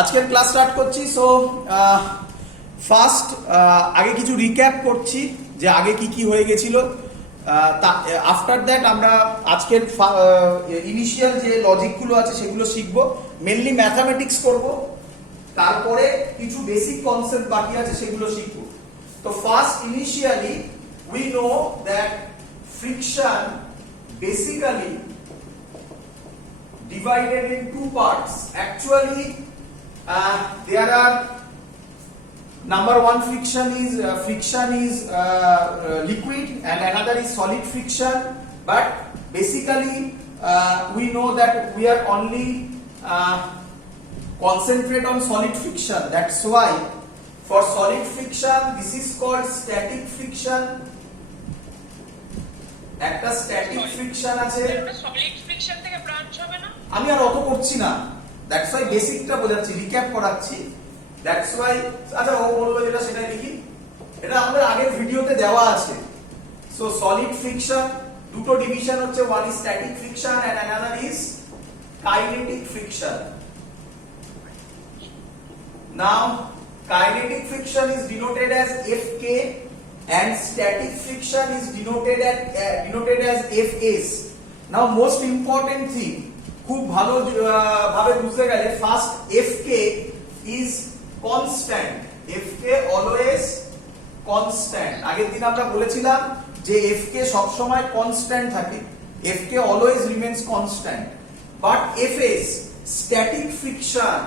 আজকের class start করছি। So first আগে কিছু রিক্যাপ করছি যে আগে কি কি হয়ে গেছিল। আফটার দ্যাট আমরা আজকের ইনিশিয়াল যে লজিকগুলো আছে সেগুলো শিখবো, মেনলি ম্যাথামেটিক্স করব, তারপরে কিছু বেসিক কনসেপ্ট বাকি আছে সেগুলো শিখবো। তো first initially we know that friction basically divided in two parts. Actually there are number one friction is liquid and another is solid friction, but basically we know that we are only concentrate on solid friction. That's why for solid friction this is called static friction. একটা static friction আছে, solid friction থেকে branch হবে না। আমি আর অত করছি না, that's why বেসিকটা বোঝাচ্ছি, রিক্যাপ করাচ্ছি। দ্যাটস ওয়াই আচ্ছা ও বললো যেটা সেটাই লিখি, এটা আমাদের আগের ভিডিওতে দেওয়া আছে। সো সলিড ফ্রিকশন দুটো ডিভিশন হচ্ছে, one is static friction and another is kinetic friction. Now kinetic friction is denoted as Fk and static friction is denoted as Fs. Now most important thing, খুব ভালো ভাবে বুঝতে গেলে, first Fk is constant. Fk always constant. আগের দিন আমরা বলেছিলাম যে Fk সব সময় কনস্ট্যান্ট থাকে, Fk always remains constant, but Fs static friction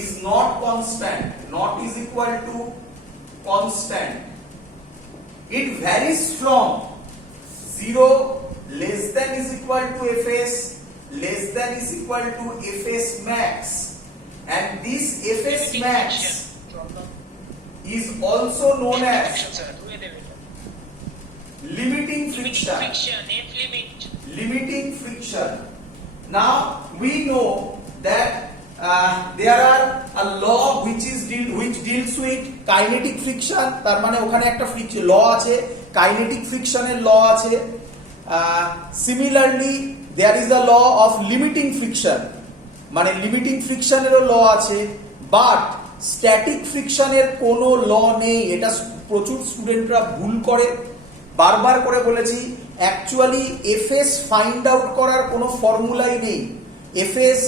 is not constant, not is equal to constant. It varies from 0 less than is equal to Fs less than is equal to Fs max, and this Fs max is also known as limiting friction. Limiting friction. Now we know that there are a law which deals with kinetic friction. তার মানে ওখানে একটা friction ল আছে, kinetic ফ্রিকশনের ল আছে। Similarly there is a law of limiting friction, মানে limiting ফ্রিকশনেরও ল আছে, but static ফ্রিকশনের কোনো ল নেই। এটা প্রচুর স্টুডেন্টরা ভুল করে, বারবার করে বলেছি। অ্যাকচুয়ালি এফএস ফাইন্ড আউট করার কোনো ফর্মুলাই নেই, এফএস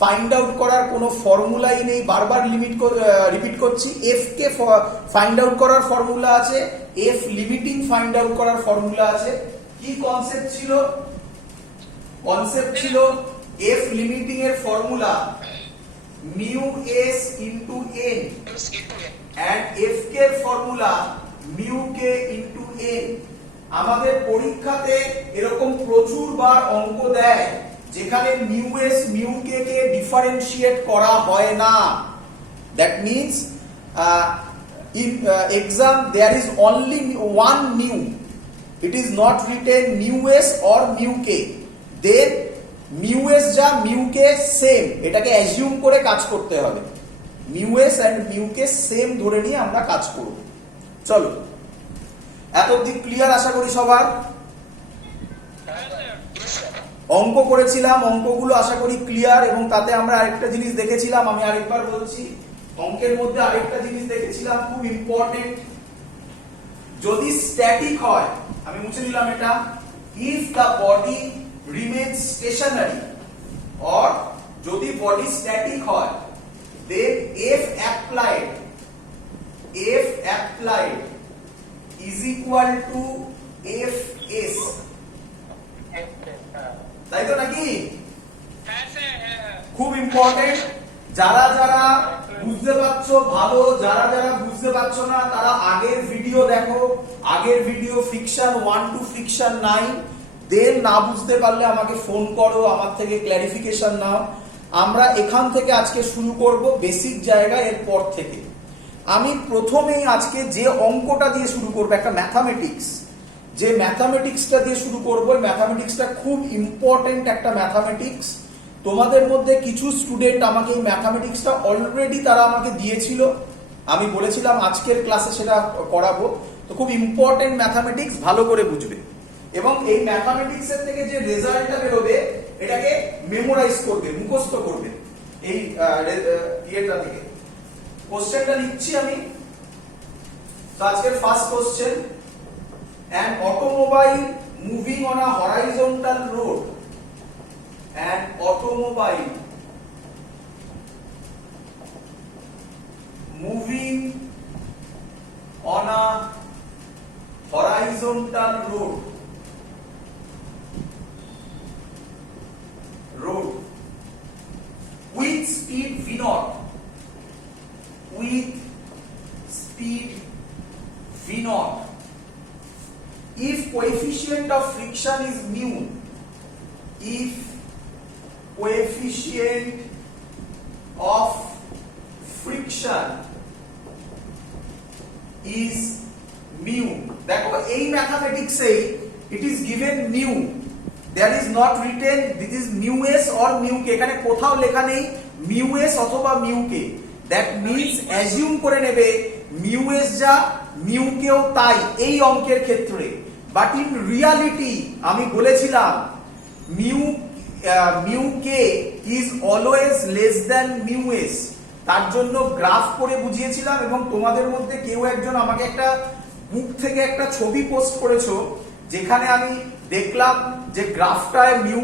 ফাইন্ড আউট করার কোনো ফর্মুলাই নেই, বারবার রিপিট করছি। এফ কে ফাইন্ড আউট করার ফর্মুলা আছে, এফ লিমিটিং ফাইন্ড আউট করার ফর্মুলা আছে। কি কনসেপ্ট ছিল? কনসেপ্ট ছিল এফ লিমিটিং এর formula mu s into n and f k এর formula mu k into n. আমাদের পরীক্ষাতে এরকম প্রচুর বার অঙ্ক দেয় যেখানে মিউ এস মিউ কে কে ডিফারেন্সিয়েট করা হয় না। That means in exam there is only one mu, it is not written mu s or mu k, then mu s যা mu k সেম, এটাকে অ্যাজিউম করে কাজ করতে হবে। mu s and mu k same ধরে নিয়ে আমরা কাজ করব। চলো, এত অবধি ক্লিয়ার আশা করি সবার। অঙ্ক করেছিলাম, অঙ্কগুলো আশা করি ক্লিয়ার, এবং তাতে আমরা আরেকটা জিনিস দেখেছিলাম, আমি আরেকবার বলছি, অঙ্কের মধ্যে আরেকটা জিনিস দেখেছিলাম খুব ইম্পর্টেন্ট। যদি স্ট্যাটিক হয়, আমি মুছে দিলাম এটা, if the body remains stationary, or যদি বডি স্ট্যাটিক হয়, then F applied is equal to Fs, তাই তো নাকি? খুব ইম্পর্টেন্ট। যারা যারা বুঝতে পারছো ভালো, যারা যারা বুঝতে পারছো না তারা আগের ভিডিও দেখো, আগের ভিডিও ফ্রিকশন 1 টু ফ্রিকশন 9। দেন না বুঝতে পারলে আমাকে ফোন করো, আমার থেকে ক্ল্যারিফিকেশন নাও। আমরা এখান থেকে আজকে শুরু করব বেসিক জায়গা। এরপর থেকে আমি প্রথমেই আজকে যে অঙ্কটা দিয়ে শুরু করব, একটা ম্যাথামেটিক্স, যে ম্যাথামেটিক্সটা দিয়ে শুরু করব। এই ম্যাথামেটিক্সটা খুব ইম্পর্টেন্ট একটা ম্যাথামেটিক্স। তোমাদের মধ্যে কিছু স্টুডেন্ট আমাকে এই ম্যাথামেটিক্সটা অলরেডি তারা আমাকে দিয়েছিল, আমি বলেছিলাম আজকের ক্লাসে সেটা করাবো। তো খুব ইম্পর্টেন্ট ম্যাথামেটিক্স, ভালো করে বুঝবে। এবং এই ম্যাথামেটিক্স এর থেকে যে রেজাল্টটা বেরোবে এটাকে মেমোরাইজ করবে, মুখস্থ করবে। এই ইয়েটা থেকে কোশ্চেনটা লিখছি আমি। তো আজকের first question, an automobile moving on a horizontal road, an automobile moving on a horizontal road with speed v naught, with speed v naught, if coefficient of friction is mu, if coefficient of friction is mu, দেখো এই ম্যাথমেটিক্সে it is given mu, there is not written this is mu s or mu k, এখানে কোথাও লেখা নেই mu s অথবা mu k, that means assume করে নেবে mu s যা mu কেও তাই এই অঙ্কের ক্ষেত্রে। বাট ইন রিয়ালিটি আমি বলেছিলাম mu k is always less than mu s, তার জন্য গ্রাফ করে বুঝিয়েছিলাম এবং তোমাদের মধ্যে কেউ একজন আমাকে একটা বুক থেকে একটা ছবি পোস্ট করেছো যেখানে আমি দেখলাম যে গ্রাফটায় মিউ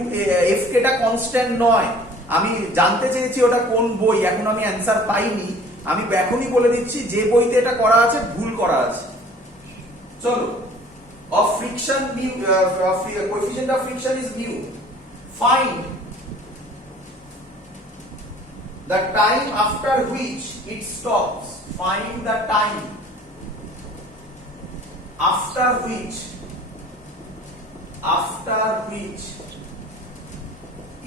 এফ কেটা কনস্ট্যান্ট নয়। আমি জানতে চেয়েছি ওটা কোন বই, এখন আমি অ্যানসার পাইনি, আমি এখনই বলে দিচ্ছি যে বইতে এটা করা আছে ভুল করা আছে। চলো, of friction mu coefficient of friction is mu, find the time after which it stops, find the time after which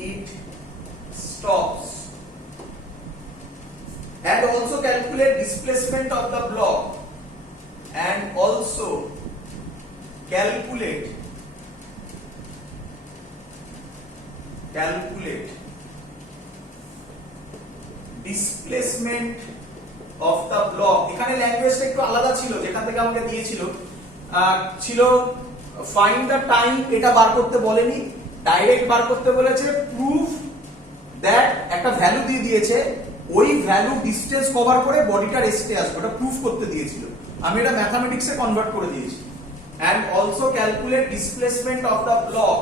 it stops, and also calculate displacement of the block, and also calculate displacement of the block। এখানে ল্যাঙ্গুয়েজটা একটু আলাদা ছিল, যেখান থেকে আমাকে দিয়েছিল ছিল find the time, এটা বার করতে বলেনি, ডাইরেক্ট বার করতে বলেছে প্রুভ দ্যাট, একটা ভ্যালু দিয়ে দিয়েছে, ওই ভ্যালু ডিসটেন্স কভার করে বডিটা রেস্টে আসবে, ওটা প্রুভ করতে দিয়েছিল, আমি এটা ম্যাথমেটিক্সে কনভার্ট করে দিয়েছি। and also calculate displacement of the block,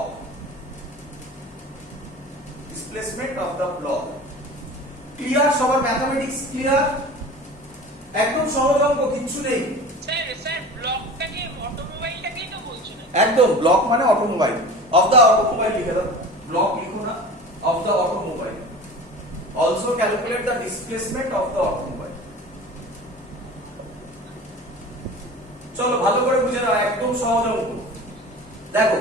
clear? সবার ম্যাথমেটিক্স ক্লিয়ার? একদম সহজ অঙ্ক, কিচ্ছু নেই। স্যার ব্লকটাকে অটোমোবাইলটাকেই তো বলছেন। একদম, ব্লক মানে অটোমোবাইল, অফ দা অটোমোবাইল লিখে দাও, ব্লক লিখো না, of the automobile, also calculate the displacement of the automobile। চলো ভালো করে বুঝে নাও, একদম সহজ অঙ্ক। দেখো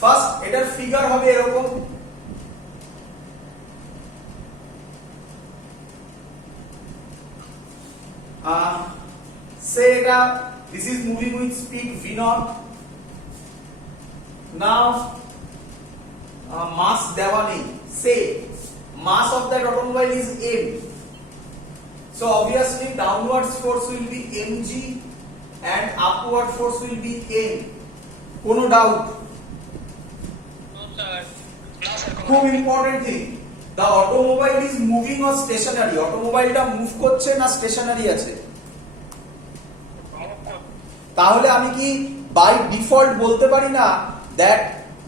ফার্স্ট এটার ফিগার হবে এরকম, say এটা this is moving with speed v naught, now mass দেওয়া নেই, say mass of that automobile is m, so obviously downwards force will be mg and upward force will be n, কোনো doubt? খুব important thing, the automobile is moving or stationary, অটোমোবাইলটা move করছে না stationery আছে? তাহলে আমি কি by default বলতে পারি না that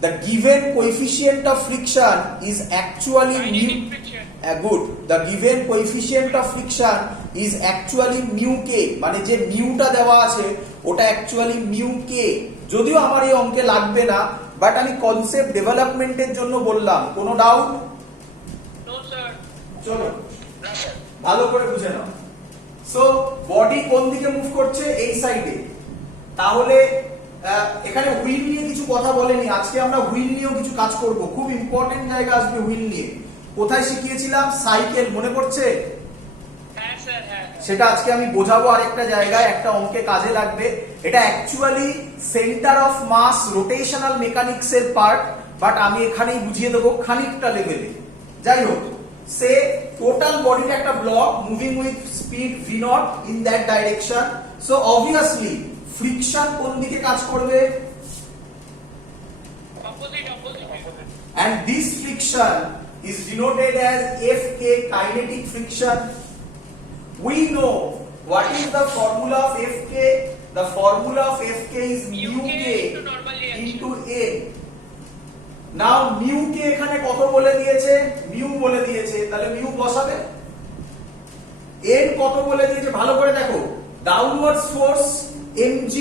the given coefficient of friction is actually mu, good, the given coefficient of friction is actually mu k, মানে যে মিউটা দেওয়া আছে ওটা অ্যাকচুয়ালি মিউ কে, যদিও আমার এই অঙ্কে লাগবে না, বাট আমি কনসেপ্ট ডেভেলপমেন্টের জন্য বললাম। কোনো ডাউট? No sir. চলো ভালো করে বুঝে নাও। সো বডি কোন দিকে মুভ করছে? এই সাইডে। তাহলে এখানে হুইল নিয়ে কিছু কথা বলেনি, আজকে আমরা হুইল নিয়েও কিছু কাজ করব, খুব ইম্পর্টেন্ট জায়গা আসবে হুইল নিয়ে। কোথায় শিখিয়েছিলাম? সাইকেল, মনে পড়ছে? হ্যাঁ স্যার, হ্যাঁ। সেটা আজকে আমি বোঝাবো আরেকটা জায়গায়, একটা অঙ্কে কাজে লাগবে। এটা actually centre of mass rotational mechanics এর পার্ট, বাট আমি এখানেই বুঝিয়ে দেবো খানিকটা লেভেলে। যাই হোক, সে টোটাল বডিটা একটা block moving with speed v naught in that direction, so obviously friction কোন দিকে কাজ করবে? Opposite. and this friction is denoted as Fk, kinetic friction. We know what is the formula of Fk. The formula of Fk is mu k into normal reaction. into n. Now mu k এখানে কত বলে দিয়েছে? mu বলে দিয়েছে, তাহলে mu বসাবে। n কত বলে দিয়েছে ভালো করে দেখো। Downward force mg,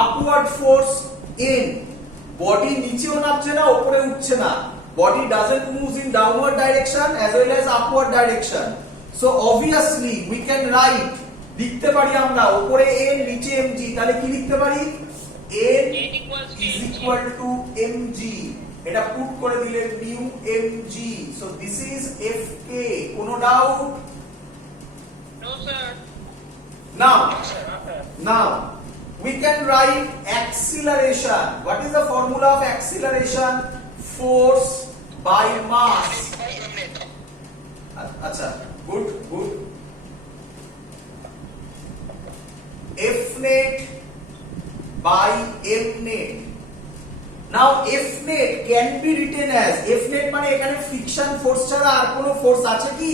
upward force n। Body নিচেও নামছে না, উপরে উঠছে না। Body doesn't move in downward direction as well as upward direction. So obviously we can write, লিখতে পারি আমরা উপরে n নিচে mg, তাহলে কি লিখতে পারি? n is equal to mg, এটা পুট করে দিলে mu mg. So this is Fk. কোনো doubt? No sir. Now we can write acceleration. What is the formula of acceleration? Force by mass. Acha, good. F net by m net. Now F net can be written as, F net মানে এখানে friction force ছাড়া আর কোনো force আছে কি?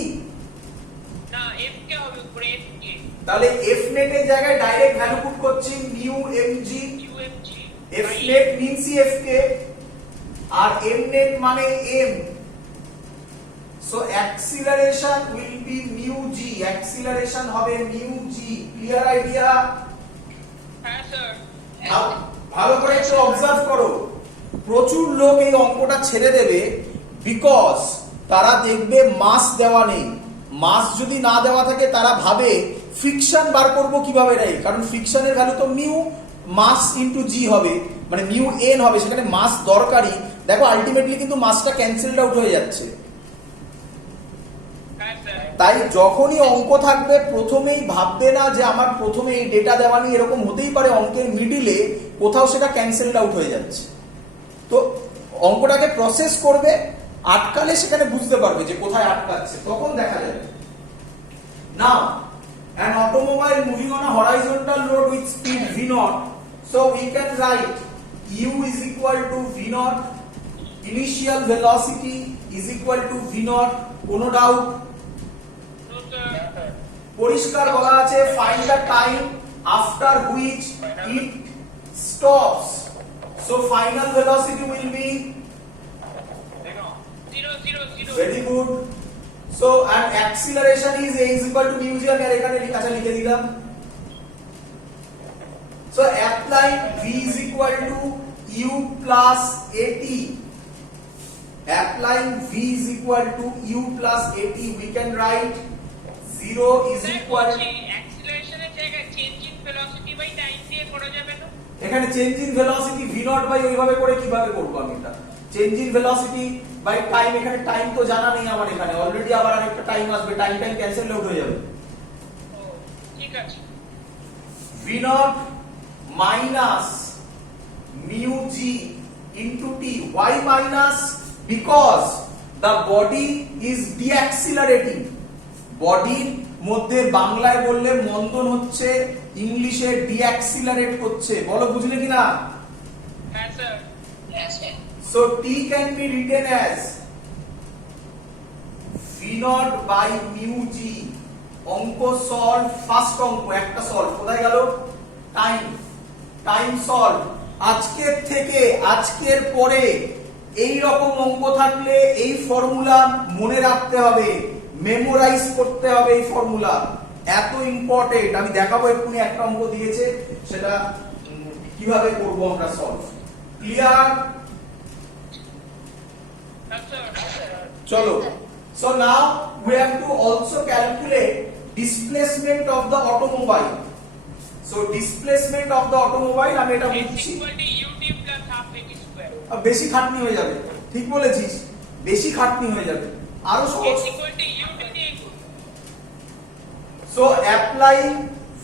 না F কে হবে উপরে F কে। তাহলে F net এর জায়গায় ডাইরেক্ট ভ্যালু পুট করছি mu mg. UMG F net means Fk আর m net মানে m. So acceleration will be mu g. Acceleration হবে mu g. Clear idea? হ্যাঁ স্যার। ভালো করে একটু অবজার্ভ করো। প্রচুর লোক এই অঙ্কটা ছেড়ে দেবে বিকজ তারা দেখবে মাস দেওয়া নেই। মাস যদি না দেওয়া থাকে তারা ভাবে ফ্রিকশন বার করব কিভাবে রে, কারণ ফ্রিকশনের ভ্যালু তো মিউ মাস ইনটু জি হবে, মানে মিউ এন হবে, সেখানে মাস দরকারি। দেখো আলটিমেটলি কিন্তু মাসটা ক্যান্সেলড আউট হয়ে যাচ্ছে। হ্যাঁ স্যার। তাই যখনই অঙ্ক থাকবে প্রথমেই ভাববে না যে আমার প্রথমে এই ডেটা দেওয়া নেই, এরকম হতেই পারে অঙ্কের মিডিলে কোথাও সেটা ক্যান্সেলড আউট হয়ে যাচ্ছে। তো অঙ্কটাকে প্রসেস করবে, আটকালে সেখানে বুঝতে পারবে যে কোথায় আটকাচ্ছে, তখন দেখা যাবে। নাও an automobile moving on a horizontal road with speed v0, so we can write u is equal to v0, initial velocity is equal to v0. কোনো ডাউট? No sir. পরিষ্কার বলা আছে find the time after which it stops. So final velocity will be 0 very good. So and acceleration is a is equal to mu g, আমি আর এখানে লিখে দিলাম। So applying v is equal to u plus at. Applying v is equal to u plus at, we can write 0 is equal to, অ্যাক্সিলারেশনের জায়গায় change in velocity by time দিয়ে করা যাবে না? এখানে change in velocity v0 by ওইভাবে করে কিভাবে করব আমি এটা? Change in velocity by time, এখানে টাইম তো জানা নেই আমার, এখানে অলরেডি আবার আরেকটা টাইম আসবে, টাইম ক্যান্সেল আউট হয়ে যাবে। ও ঠিক আছে। v0 minus mu g into t. Why minus? Because the body is deaccelerating. বডির মধ্যে বাংলায় বললে মন্দন হচ্ছে, ইংলিশে ডিঅ্যাক্সিলারেট হচ্ছে। বলো বুঝলে কিনা? হ্যাঁ স্যার। হ্যাঁ sir. So t can be written as v0 by mu g. অঙ্ক সলভ, ফার্স্ট অঙ্ক একটা সলভ, কোথায় গেল? Time solve. আজকের থেকে, আজকের পরে এই রকম অঙ্ক থাকলে এই ফর্মুলা মনে রাখতে হবে, মেমোরাইজ করতে হবে এই ফর্মুলা, এত ইম্পর্টেন্ট। আমি দেখাবো এক্ষুনি একটা অঙ্ক দিয়েছে, সেটা কিভাবে করব আমরা সলভ। ক্লিয়ার? চলো। So now we have to also calculate displacement of the automobile. So displacement of the automobile আমি এটা বুঝছি, বেশি খাটনি হয়ে যাবে। ঠিক বলেছিস, বেশি খাটনি হয়ে যাবে, আরো সহজ। So applying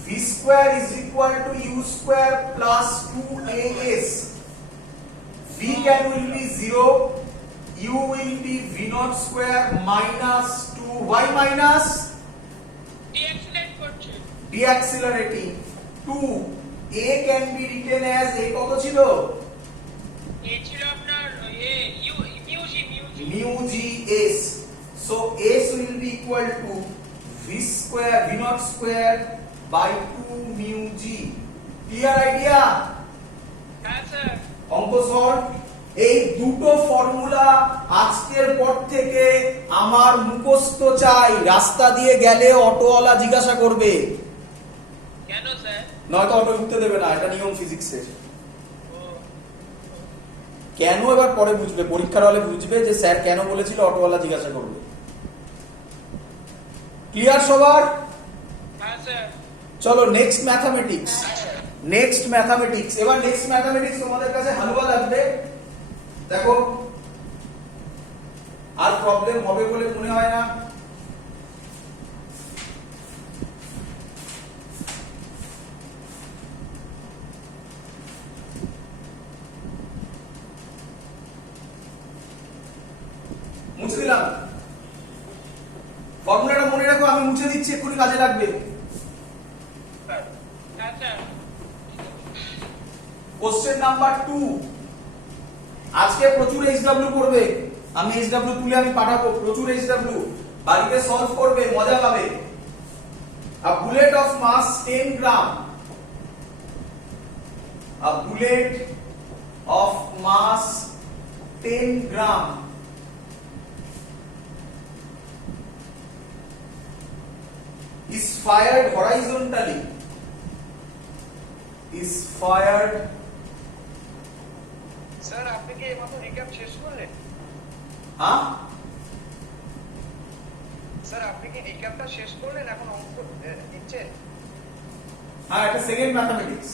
v square is equal to u square plus 2as. V can will be 0, u will be v0 square minus 2. Why minus? Deaccelerating. 2. A can be written as, a কত ছিল? এ ছিল আপনার mu g s. So s will be equal to v square v naught square by 2 mu g. Clear idea? হ্যাঁ sir অঙ্ক solve. এই দুটো formula আজকের পর থেকে আমার মুখস্থ চাই, রাস্তা দিয়ে গেলে অটোওয়ালা জিজ্ঞাসা করবে, কেন স্যার? নয়তো অটো উঠতে দেবে না, এটা নিয়ম ফিজিক্সের। ও কেন এবার পরে বুঝবে, পরীক্ষার হলে বুঝবে যে স্যার কেন বলেছিল অটোওয়ালা জিজ্ঞাসা করবে। ক্লিয়ার সবার? হ্যাঁ স্যার চলো নেক্সট ম্যাথামেটিক্স। নেক্সট ম্যাথামেটিক্স, এবার নেক্সট ম্যাথামেটিক্স তোমাদের কাছে হালুয়া লাগবে। দেখো আর প্রবলেম হবে বলে মনে হয় না। মুছে দিলাম, ফর্মুলাটা মনে রাখো, আমি মুছে দিচ্ছি, এক্ষুনি কাজে লাগবে। হ্যাঁ স্যার কোশ্চেন নাম্বার 2। আজকে প্রচুর এইচডব্লিউ করবে, আমি এইচডব্লিউ তুলে আমি পাঠাবো, প্রচুর এইচডব্লিউ বাড়িতে সলভ করবে, মজা পাবে। A bullet of mass 10 gram, a bullet of mass 10 gram is fired horizontally, is fired. Sir আপনি কি এইমাত্র রিক্যাপ শেষ করলেন? হ্যাঁ স্যার আপনি কি রিক্যাপটা শেষ করলেন, এখন অঙ্ক দিচ্ছেন? হ্যাঁ, এটা সেকেন্ড ম্যাথামেটিক্স।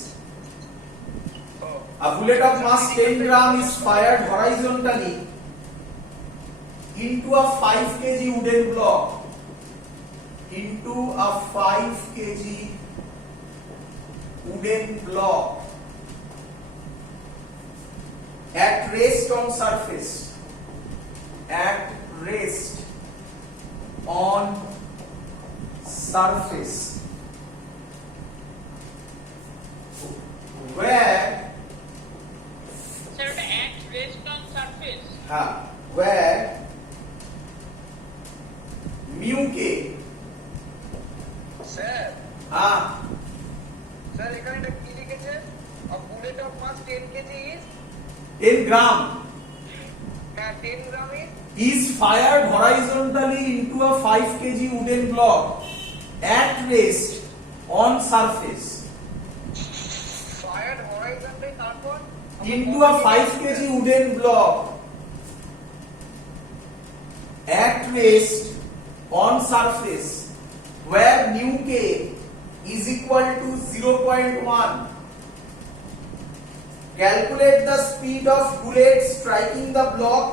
ও A bullet of mass 10 gram is fired horizontally into a 5 kg wooden block, into a 5 kg wooden block at rest on surface, at rest on surface, where sir ওটা act rest on surface. where mu k sir sir এখানে এটা কি লিখেছে? A bullet of mass 10 kg is 10 gram 10 gram is fired horizontally into a 5 kg wooden block at rest on surface, fired horizontally, তারপর into a 5 kg wooden block at rest on surface where mu k is equal to 0.1. Calculate the speed of bullet striking the block.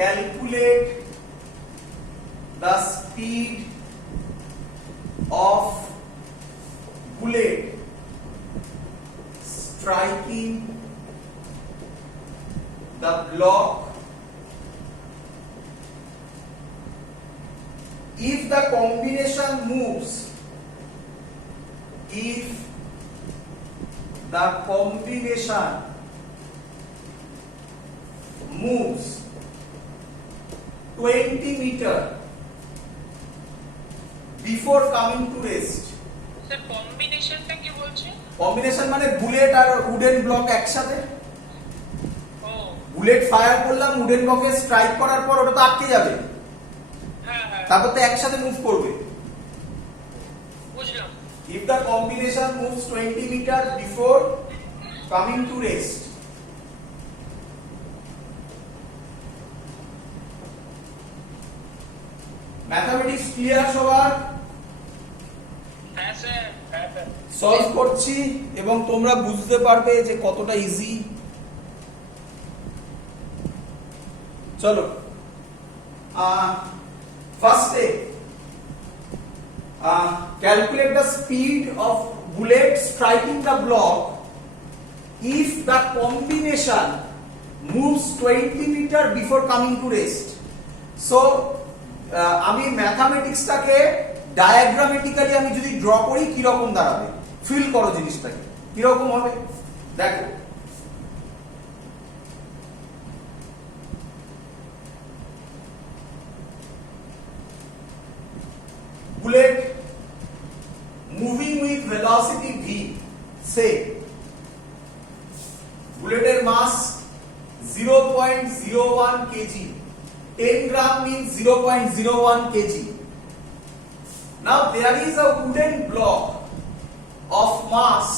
Calculate the speed of bullet striking the block if the combination moves, if the combination moves 20 meter before coming to rest. Sir কম্বিনেশনটা কি বলছে? Combination মানে bullet আর wooden block একসাথে। ও bullet fire করলাম, wooden ব্লকে strike করার পর ওটা তো আটকে যাবে, হ্যাঁ হ্যাঁ তারপর তো একসাথে মুভ করবে। বুঝলাম। If the combination moves 20 meter before coming to rest. Mathematics clear সবার? হ্যাঁ স্যার হ্যাঁ স্যার সলভ করছি এবং তোমরা বুঝতে পারবে যে কতটা ইজি। চলো ফার্স্টে calculate the speed of bullet striking the block if the combination moves 20 meter before coming to rest. So আমি ম্যাথামেটিক্সটাকে ডায়াগ্রামেটিক্যালি আমি যদি ড্র করি কি রকম দাঁড়াবে, ফিল করো জিনিসটাকে কি রকম হবে। দেখো velocity v, say বুলেটের মাস 0.01 kg, 10 gram means 0.01 kg. Now there is a wooden block of mass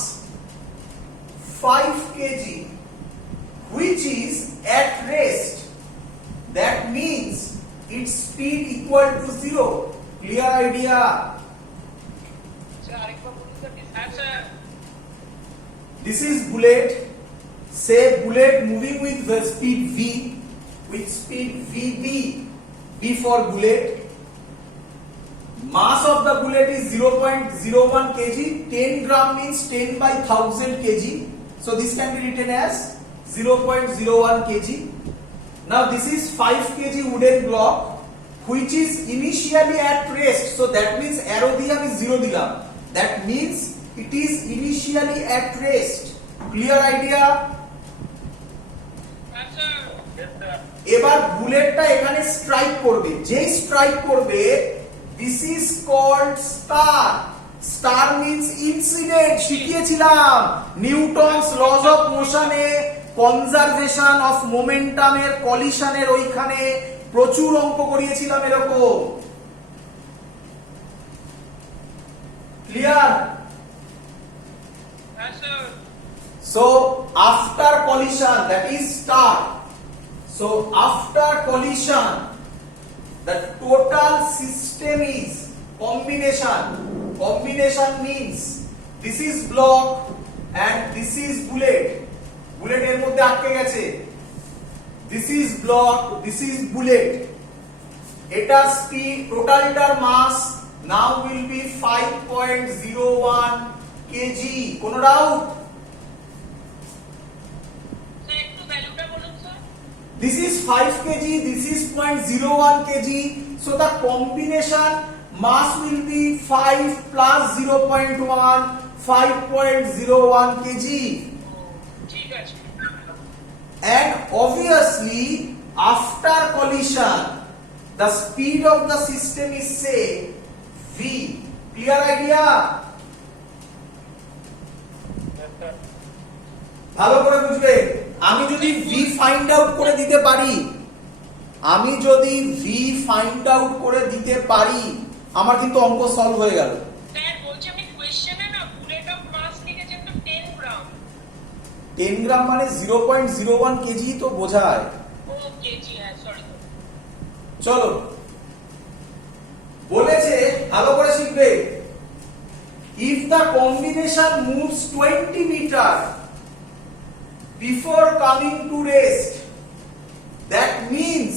5 kg which is at rest. That means its speed equal to 0. Clear idea? Sir আরেকবার বলুন স্যার হ্যাঁ sir This is bullet. Say bullet moving with the speed v, with speed vb, b for bullet. Mass of the bullet is 0.01 kg. 10 gram means 10 by 1000 kg. So this can be written as 0.01 kg. Now this is 5 kg wooden block which is initially at rest. So that means arrow diye ami 0 dilam. That means it is initially at rest. Clear idea? হ্যাঁ sir এবার বুলেটটা এখানে strike করবে, যেই strike করবে this is called star. Star means incident, শিখিয়েছিলাম Newton's laws of মোশনে conservation of মোমেন্টামের কলিশনের ওইখানে প্রচুর অঙ্ক করিয়েছিলাম এরকম। ক্লিয়ার? হ্যাঁ sir So after collision, that is star. So after collision, the total system is combination. Combination means this is block and this is bullet. Bullet এর মধ্যে আটকে গেছে। This is block, this is bullet. এটার speed, টোটালটার mass now will be 5.01 kg. কোন doubt? Sir একটু ভ্যালুটা বলুন sir This is 5 kg, this is 0.01 kg. So the combination mass will be 5 plus 0.1, 5.01 kg. ঠিক আছে And obviously, after collision, the speed of the system is say v. Clear idea? ভালো করে বুঝবে। আমি যদি v ফাইন্ড আউট করে দিতে পারি, আমি যদি v ফাইন্ড আউট করে দিতে পারি, আমার কিন্তু অঙ্ক সলভ হয়ে গেল। স্যার বলছি আমি কোশ্চেনে না বুলেট অফ মাস লিখেছেন তো 10 গ্রাম 10 গ্রাম মানে 0.01 কেজি তো বোঝায়। ও কেজি হ্যাঁ সরি চলো, বলেছে ভালো করে শিখবে। If the combination moves 20 meter before coming to rest, that means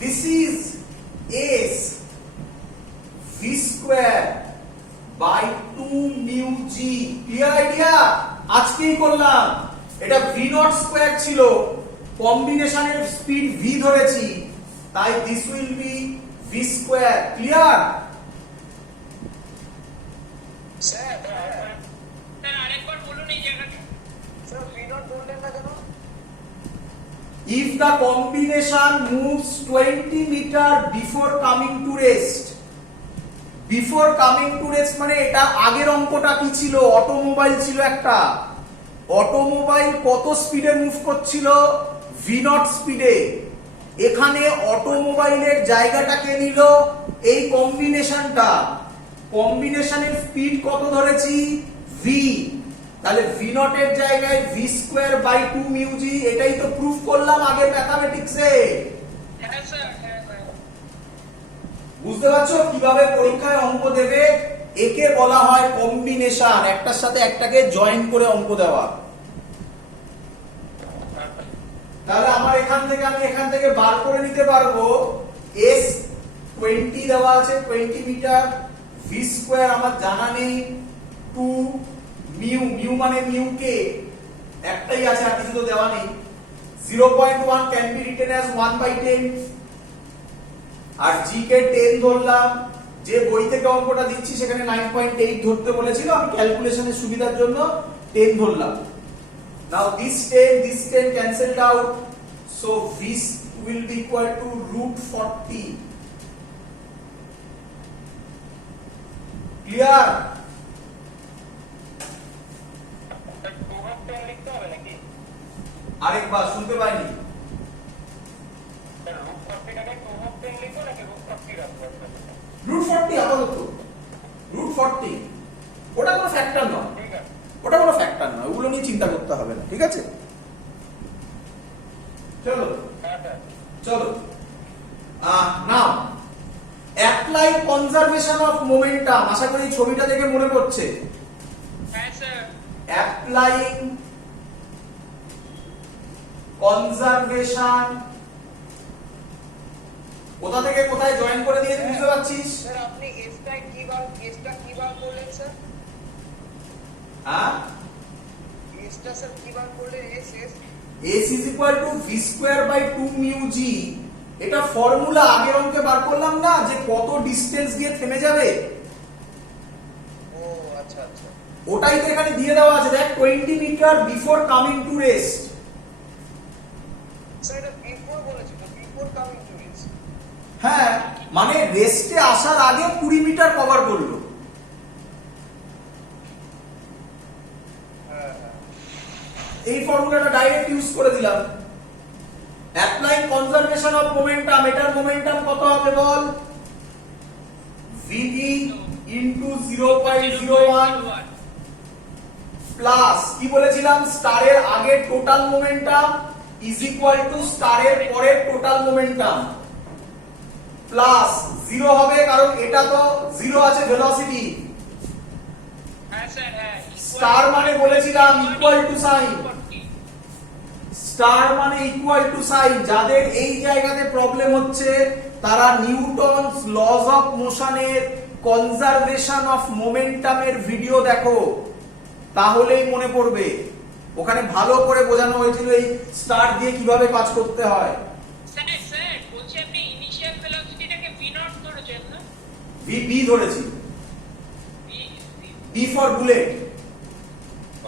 this is s v square by 2 mu g. Clear idea? আজকেই করলাম। এটা v naught square ছিল, কম্বিনেশনের স্পিড v ধরেছি, তাই this will be v square. Clear? Sir sir আরেকবার বলুন এই জায়গাটা স্যার ভি নট বললেন না কেন? If the combination moves 20 meter before coming to rest, before coming to rest মানে এটা আগের অঙ্কটা কি ছিল? অটোমোবাইল ছিল একটা। অটোমোবাইল কত স্পিডে মুভ করছিল? v নট স্পিডে। এখানে অটোমোবাইলের জায়গাটাকে নিল এই কম্বিনেশনটা। কম্বিনেশনের স্পিড কত ধরেছি? v। তাহলে v নট এর জায়গায় v স্কয়ার বাই 2 মিউ জি, এটাই তো প্রুফ করলাম আগের ম্যাথমেটিক্সে। হ্যাঁ স্যার হ্যাঁ হ্যাঁ বুঝতে পারছো কিভাবে পরীক্ষায় অঙ্ক দেবে? একে বলা হয় কম্বিনেশন, একটার সাথে একটাকে জয়েন করে অঙ্ক দেওয়া। তাহলে আমার আমি এখান থেকে বার করে নিতে পারবো s 20 দেওয়া আছে 20 মিটার, v স্কয়ার আমার জানা নেই, 2 মিউ মানে মিউ কে একটাই আছে, আর কিছু তো দেওয়া নেই। 0.1 ক্যান বি রিটেন অ্যাজ 1/10, আর জি কে 10 ধরলাম। যে বই থেকে অঙ্কটা দিচ্ছি সেখানে 9.8 ধরতে বলেছিল, আমি ক্যালকুলেশনের সুবিধার জন্য 10 ধরলাম। Now this 10 cancelled out, so v will be equal to √40. Clear? আরেকবার শুনতে পাইনি। রুট 40 আপাতত, রুট 40 ওটা কোনো ফ্যাক্টর নয়, ওটা কোনো ফ্যাক্টর নয়, ওগুলো নিয়ে চিন্তা করতে হবে না, ঠিক আছে? চলো চলো now apply conservation of momentum. আশা করি ছবিটা দেখে মনে পড়ছে। হ্যাঁ স্যার। অ্যাপ্লাইং কনজারভেশন, কোথা থেকে কোথায় জয়েন করে দিয়েছে বুঝতে পারছিস? স্যার আপনি এসটা কি বার করলেন স্যার? হ্যাঁ, এসটা স্যার কি বার করলেন? S S is equal to v square by 2 mu g। এটা ফর্মুলা আগের অঙ্কে বার করলাম না, যে কত ডিসটেন্স গিয়ে থেমে যাবে, ও আচ্ছা আচ্ছা। ওটাই তো এখানে দিয়ে দেওয়া আছে। দেখ 20 metre before coming to rest. Sir এটা বিফোর বলেছে তো, বিফোর কামিং টু রেস্ট। হ্যাঁ, মানে রেস্টে আসার আগে 20 মিটার কভার করলো। এই ফর্মুলাটা ডাইরেক্ট ইউজ করে দিলাম। অ্যাপ্লাই কনজারভেশন অফ মোমেন্টাম, এটার মোমেন্টাম কত হবে বল? vb ইনটু 0.01 প্লাস কি বলেছিলাম, স্টারের আগের total momentum is equal to স্টারের পরের টোটাল মোমেন্টাম প্লাস 0 হবে, কারণ এটা তো 0 আছে ভেলোসিটি। হ্যাঁ স্যার হ্যাঁ। স্টার মানে বলেছিলাম ইকুয়াল টু সাইন, স্টার মানে ইকুয়াল টু সাইন। যাদের এই জায়গাতে প্রবলেম হচ্ছে তারা নিউটনস লজ অফ মোশনের কনজারভেশন অফ মোমেন্টামের ভিডিও দেখো, তাহলেই মনে পড়বে। ওখানে ভালো করে বোঝানো হয়েছিল এই স্টার দিয়ে কিভাবে কাজ করতে হয়। স্যার স্যার বলছি আপনি ইনিশিয়াল ভেলোসিটিটাকে v নট ধরেছেন না? v ধরেছি, v b ফর বুলেট।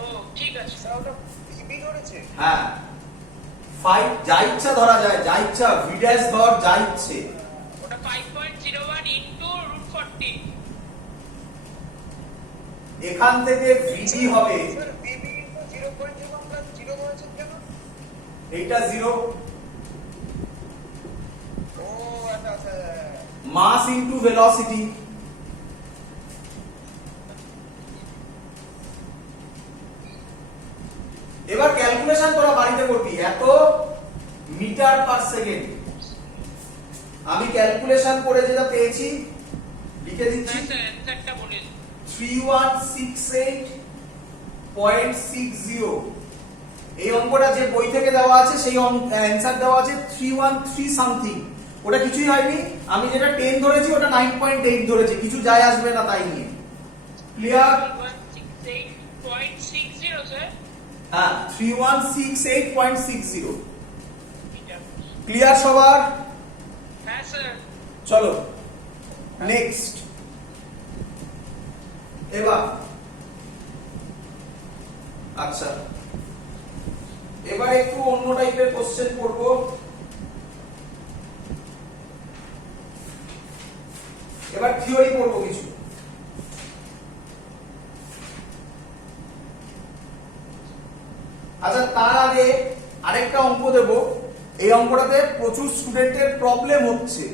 ও ঠিক আছে। স্যার ওটা ভিবি ধরেছে? হ্যাঁ, 5 যা ইচ্ছা ধরা যায়, যা ইচ্ছা v ড্যাশ ধর, যা ইচ্ছে। ওটা 5.01 ইনটু রুট 40। এখান থেকে vb হবে, স্যার ভিবি ইনটু 0.01 প্লাস 0 ধরেছেন কেন? এইটা 0, ও আচ্ছা আচ্ছা। Mass into velocity. এবার ক্যালকুলেশন তোরা বাড়িতে করবি, এত মিটার পার সেকেন্ড। আমি ক্যালকুলেশন করে যেটা পেয়েছি লিখে দিচ্ছি, হ্যাঁ স্যার অ্যানসারটা বলে দিন। 3168.60। এই অঙ্কটা যে বই থেকে দেওয়া আছে সেই অ্যানসার দেওয়া আছে 313 সামথিং। ওটা কিছুই হয়নি, আমি যেটা 10 ধরেছি ওটা 9.8 ধরেছি, কিছু যায় আসবে না তাই নিয়ে। ক্লিয়ার? 168.60 স্যার। হ্যাঁ, 3168.60। ক্লিয়ার সবার? হ্যাঁ স্যার। চলো নেক্সট। এবার আচ্ছা, এবার একটু অন্য টাইপের কোশ্চেন করব। এবার থিওরি করব কিছু। আচ্ছা, তার আগে আরেকটা অঙ্ক দেব। এই অঙ্কটাতে প্রচুর স্টুডেন্টের প্রবলেম হচ্ছে।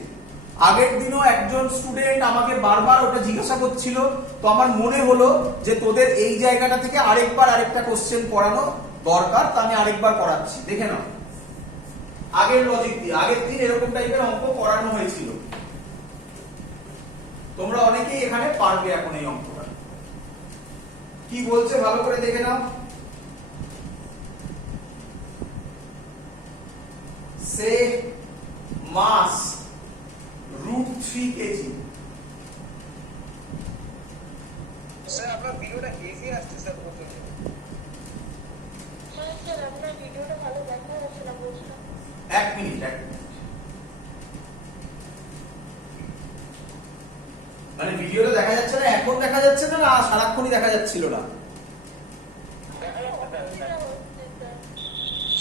আগের দিনও একজন স্টুডেন্ট আমাকে বারবার ওটা জিজ্ঞাসা করছিল, তো আমার মনে হলো যে তোদের এই জায়গাটা থেকে আরেকটা কোশ্চেন করানো দরকার, তা আমি আরেকবার করাচ্ছি, দেখে নাও। আগের লজিক দিয়ে আগের দিন এরকম টাইপের অঙ্ক করানো হয়েছিল, তোমরা অনেকেই এখানে পারবে এখন এই অঙ্কটা। কি বলছে ভালো করে দেখে নাও। সে মাস √3 কেজি। স্যার আপনার ভিডিওটা হেভি আসছে স্যার প্রচন্ড। স্যার আপনার ভিডিওটা ভালো দেখা যাচ্ছে না বুঝলাম। এক মিনিট। মানে ভিডিওটা দেখা যাচ্ছে না, এখন দেখা যাচ্ছে না, না সারাক্ষণই দেখা যাচ্ছিল না?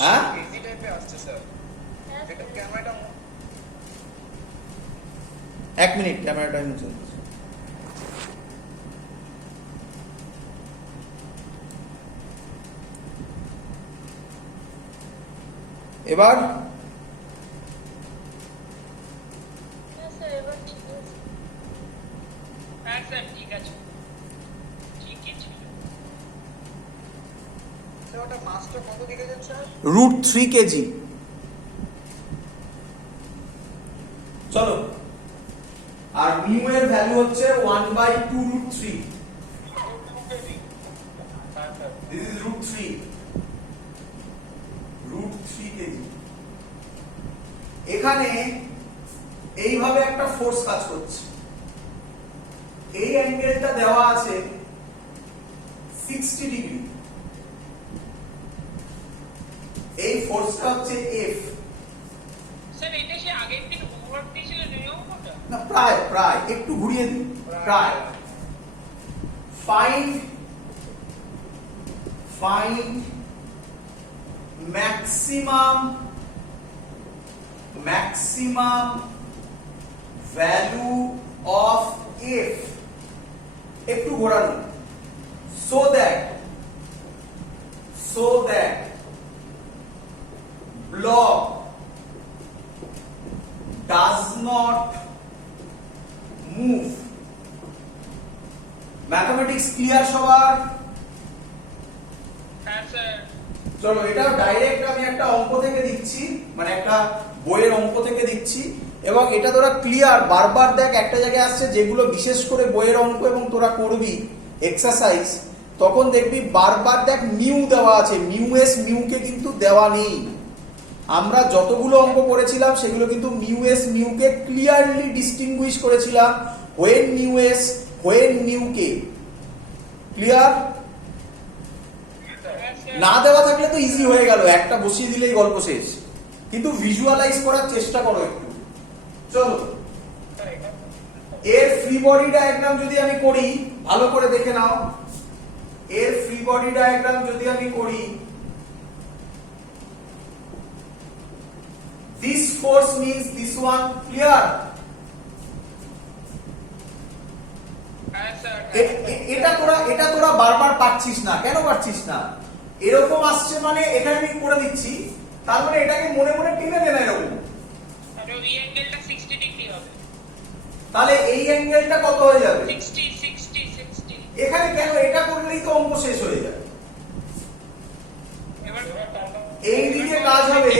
হ্যাঁ, হেভি টাইপে আসছে স্যার। এটা ক্যামেরাটা এক মিনিট, ক্যামেরাটা মুছে দিচ্ছি। এবার হ্যাঁ স্যার এবার ঠিক আছে। হ্যাঁ স্যার ঠিক আছে, ঠিকই ছিল। স্যার ওটা মাসটা কত লিখেছেন স্যার? √3 কেজি। চলো, আর মিউ এর ভ্যালু হচ্ছে 1/2√3। This is √3 KG. এখানে এইভাবে একটা ফোর্স কাজ করছে, এই অ্যাঙ্গেলটা দেওয়া আছে 60 ডিগ্রি, এই ফোর্সটা হচ্ছে F। স্যার এটা সে আগের দিন হোমওয়ার্ক দিয়েছিল নিয়মটা? না, প্রায় একটু ঘুরিয়ে দিই, প্রায়। Find maximum value of F, একটু ঘোরানো, so that block does not move। Mathematics clear সবার? হ্যাঁ স্যার। চলো, এটা ডাইরেক্ট আমি একটা অঙ্ক থেকে দিচ্ছি, মানে একটা বইয়ের অঙ্ক থেকে দিচ্ছি, এবং এটা তোরা ক্লিয়ার বারবার দেখ, একটা জায়গায় আসছে যেগুলো বিশেষ করে বইয়ের অঙ্ক এবং তোরা করবি এক্সারসাইজ, তখন দেখবি বারবার দেখ মিউ দেওয়া আছে, মিউ এস মিউ কে কিন্তু দেওয়া নেই। আমরা যতগুলো অঙ্ক করেছিলাম সেগুলো কিন্তু মিউ এস মিউ কে ক্লিয়ারলি ডিস্টিংগুইশ করেছিলাম, when mu S when mu K. Clear? না দেওয়া থাকলে তো ইজি হয়ে গেল, একটা বসিয়ে দিলেই গল্প শেষ, কিন্তু ভিজুয়ালাইজ করার চেষ্টা করো একটু। চলো, এর ফ্রি বডি ডায়াগ্রাম যদি আমি করি, ভালো করে দেখে নাও, এর ফ্রি বডি ডায়াগ্রাম যদি আমি করি, this force means this one, clear? হ্যাঁ স্যার। এটা তোরা বারবার পাচ্ছিস না, কেন পাচ্ছিস না? এরকম আসছে মানে এখানে আমি করে দিচ্ছি, তার মানে এটাকে মনে মনে টেনে দে না এরকম। আর ওই অ্যাঙ্গেলটা 60 ডিগ্রি হবে। তাহলে এই অ্যাঙ্গেলটা কত হয়ে যাবে? 60। এখানে কেন? এটা করলেই তো অঙ্ক শেষ হয়ে যাবে। এবার এই দিকে কাজ হবে।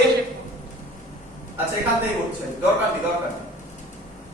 আচ্ছা, এখান থেকে হচ্ছে, দরকার নেই।